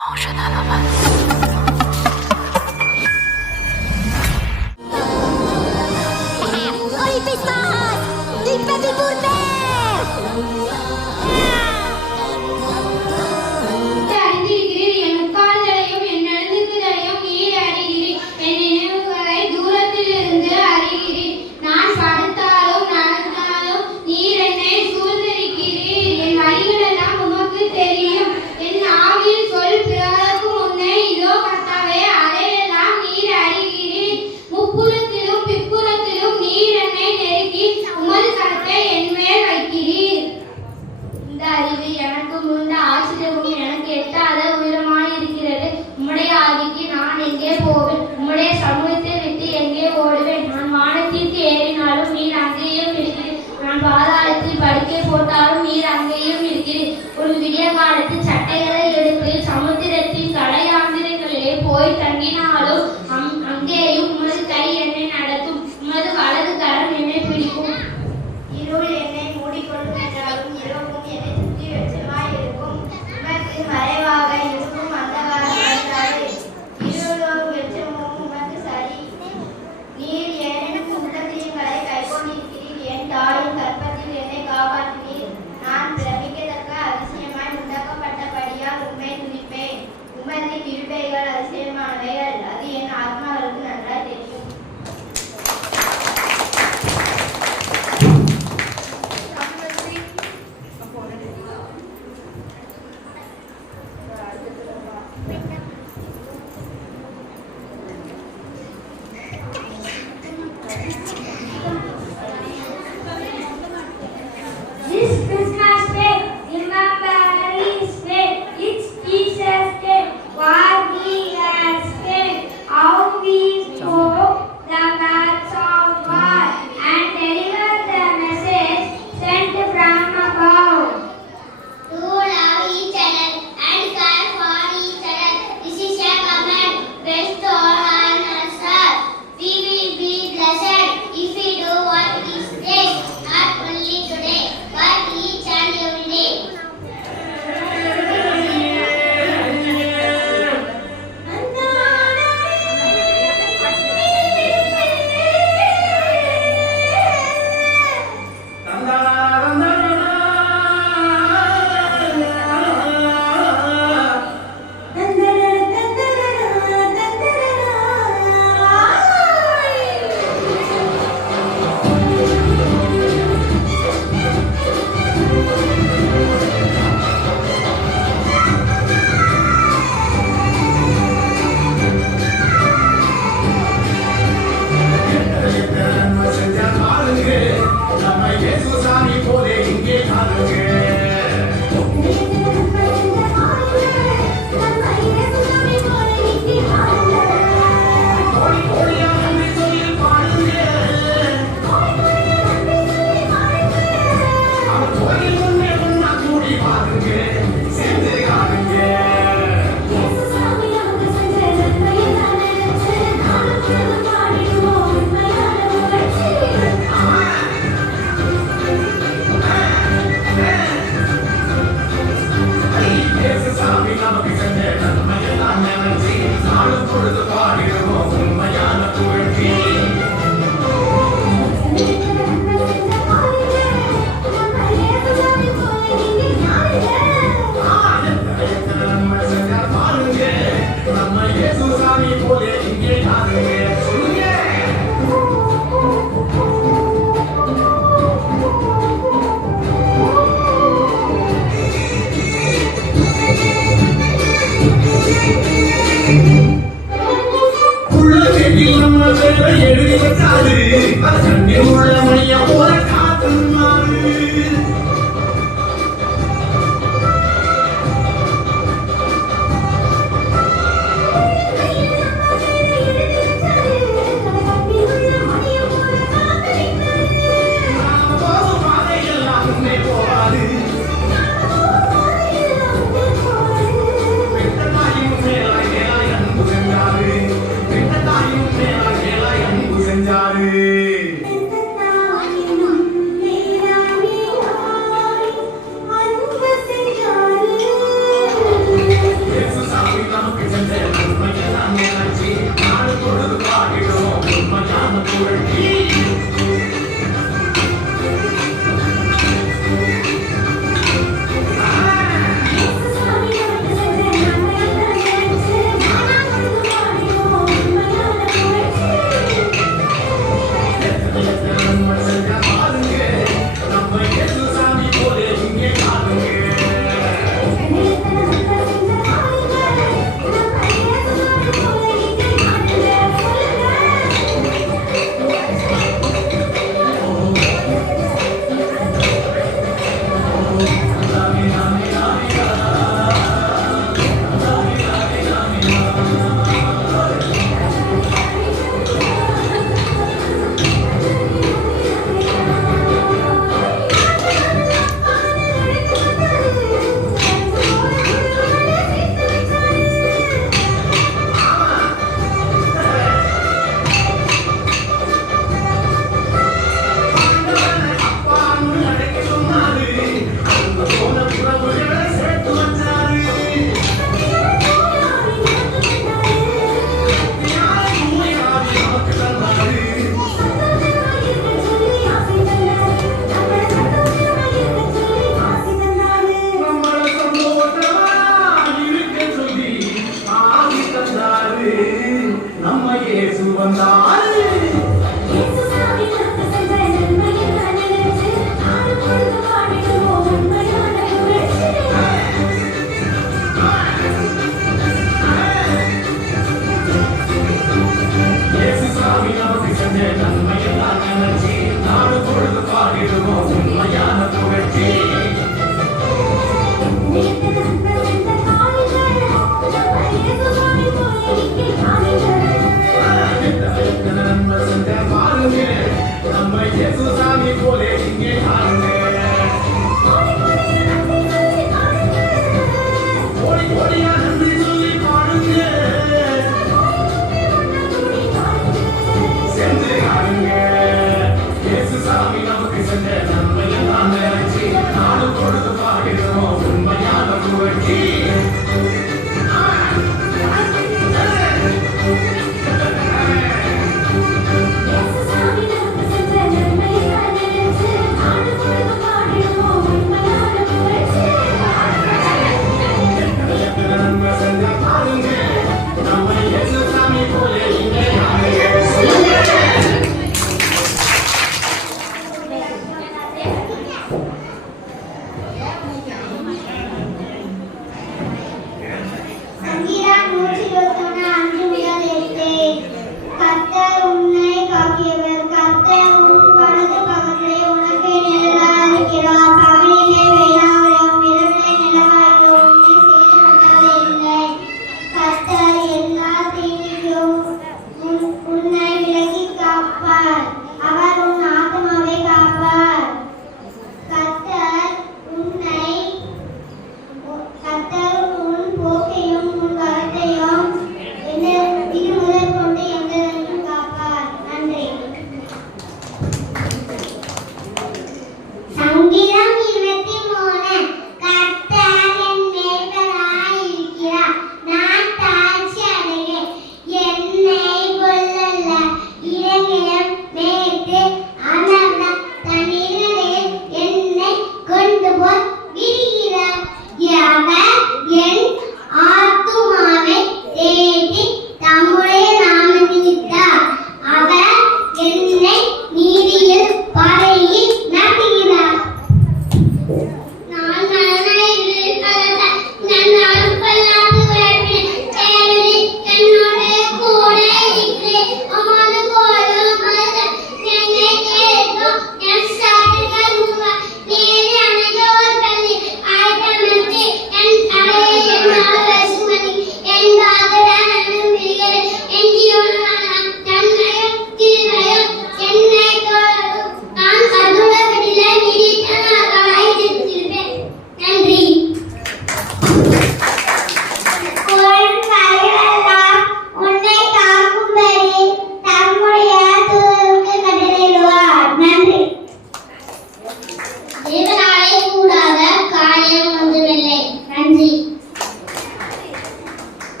猫是他的们。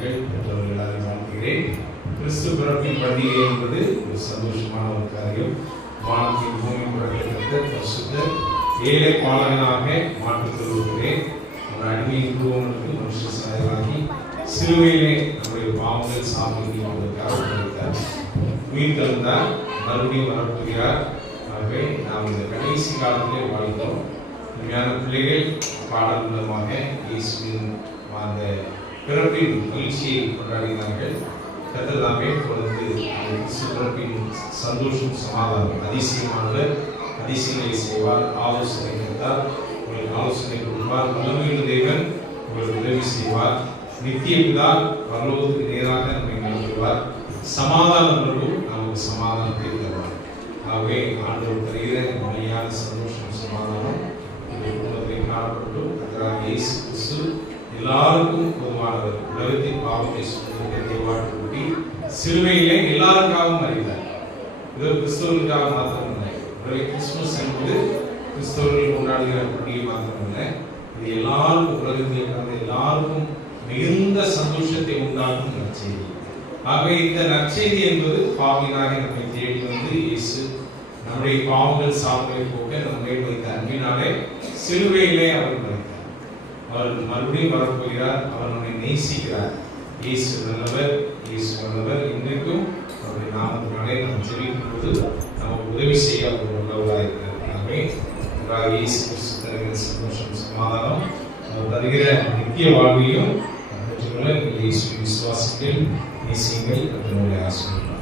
வாழ்த்துக்கள். பெற்றோர்கள் எல்லாரையும் வாழ்த்துகிறேன். கிறிஸ்து பிறப்பின் பண்டிகை என்பது ஒரு சந்தோஷமான ஒரு காரியம். வானத்தின் பூமி பிறப்பித்த பரிசுத்த ஏழை பாலகனாக மாற்றிக் கொள்கிறேன். ஒரு அடிமையின் குருவனுக்கு மனுஷ சாயலாகி சிலுவையிலே நம்முடைய பாவங்கள் சாமிக்கு கொடுத்தார். உயிர் தந்தார், மறுபடியும் வரப்போகிறார். ஆகவே நாம் இந்த கடைசி காலத்திலே வாழ்ந்தோம். உண்மையான பிள்ளைகள் பாடல் மூலமாக இயேசுவின் அந்த பிறப்பின் மகிழ்ச்சியை கொண்டாடினார்கள். கர்த்தர் தொடர்ந்து பிறப்பின் சந்தோஷம் சமாதானம் அதிசயமானவர் அதிசயங்களை செய்வார். ஆலோசனை கொடுத்தார், உங்களுக்கு ஆலோசனை கொடுப்பார். வல்லமையுள்ள தேவன் உங்களுக்கு உதவி செய்வார். நித்திய பிதா பரலோகத்துக்கு நேராக நம்மை நடத்துவார். சமாதானம் நமக்கு சமாதானத்தை தருவார். ஆகவே ஆண்டவர் தருகிற உண்மையான சந்தோஷம் சமாதானம் குடும்பத்தில் காணப்பட்டும் கர்த்தராகிய இயேசு கிறிஸ்து எல்லாருக்கும் பொதுவானவர். உலகத்தின் பாவத்தை சுமந்து வாழ்க்கை சிலுவையிலே எல்லாருக்காகவும் அறிந்தார். இது கிறிஸ்தவர்களுக்காக மாத்திரமில்லை. உலக கிறிஸ்துமஸ் என்பது கிறிஸ்தவர்கள் கொண்டாடுகிற பண்டிகை மாத்திரமில்லை. இது எல்லாருக்கும் உலகத்தில் பிறந்த எல்லாருக்கும் மிகுந்த சந்தோஷத்தை உண்டாக்கும் நற்செய்தி. ஆகவே இந்த நற்செய்தி என்பது பாவினாக நம்மை தேடி வந்து இயேசு நம்முடைய பாவங்கள் சார்பை போக நம்மை வைத்த அன்பினாலே சிலுவையிலே அவர் மரித்தார். அவர் மறுபடியும் வரப்போகிறார். அவர் நம்மை நேசிக்கிறார். இயேசு நல்லவர், இயேசு வல்லவர். இன்றைக்கும் அவருடைய நாமத்தினாலே நாம் ஜெபிக்கும் போது நமக்கு உதவி செய்ய அவர் நல்லவராக இருக்கிறார். ஆகவே இயேசு கிறிஸ்து தருகிற சந்தோஷம் சமாதானம் அவர் தருகிற நித்திய வாழ்வையும் பெற்றுக்கொள்ள இயேசு விசுவாசிகள் நேசியுங்கள். அதனுடைய ஆசீர்வாதம்.